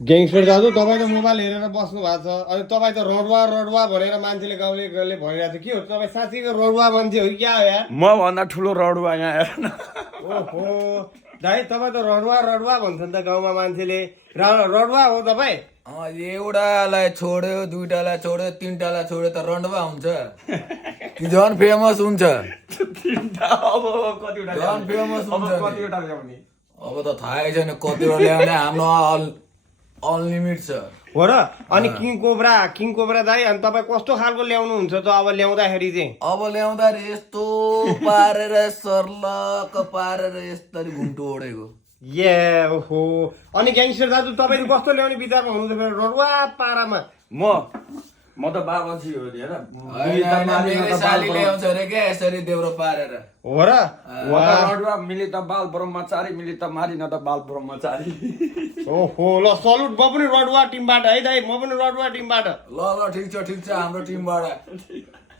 gangster दाजु तपाईँ त मोबाइल हेरेर बस्नु भएको छ अनि तपाईँ त रडुवा रडुवा भनेर मान्छेले गाउँले भइरहेको छ के हो तपाईँ साँच्चीको रडुवा मान्छे हो कि क्या हो यार म भन्दा ठुलो रडुवा यहाँ हेर न ओहो दाइ तपाईँ त रडुवा रडुवा भन्छ नि त गाउँमा मान्छेले रडुवा हो तपाईँ एउटालाई छोड्यो दुईटालाई छोड्यो तिनटालाई छोड्यो त रन्डवा हुन्छ कि झन् फेमस हुन्छ अब कतिवटा झन् फेमस अब हुन्छ कतिवटा ल्याउने अब त थाहै छैन कतिवटा ल्याउने हाम्रो अनलिमिट छ हो र अनि किङ कोब्रा दाइ अनि तपाईँ कस्तो खालको ल्याउनुहुन्छ त अब ल्याउँदाखेरि चाहिँ अब ल्याउँदाखेरि यस्तो पारेर सर्लक पारेर यस्तरी घुम्टो ओढेको ए ओहो अनि ग्याङ्स्टर दाजु तपाईँ कस्तो ल्याउने विचारमा हुनुहुन्छ फेरि रडुवा पारामा म त बाबाजी हो नि मेरै साली ल्याउँछ अरे क्या यसरी देउरो पारेर हो र रडुवा मिली त बाल ब्रह्मचारी मिली त मारी न त बाल ब्रह्मचारी ओहो ल सलुट म पनि रडुवा टिमबाट है दाइ म पनि रडुवा टिमबाट ल ठिक छ हाम्रो टिमबाट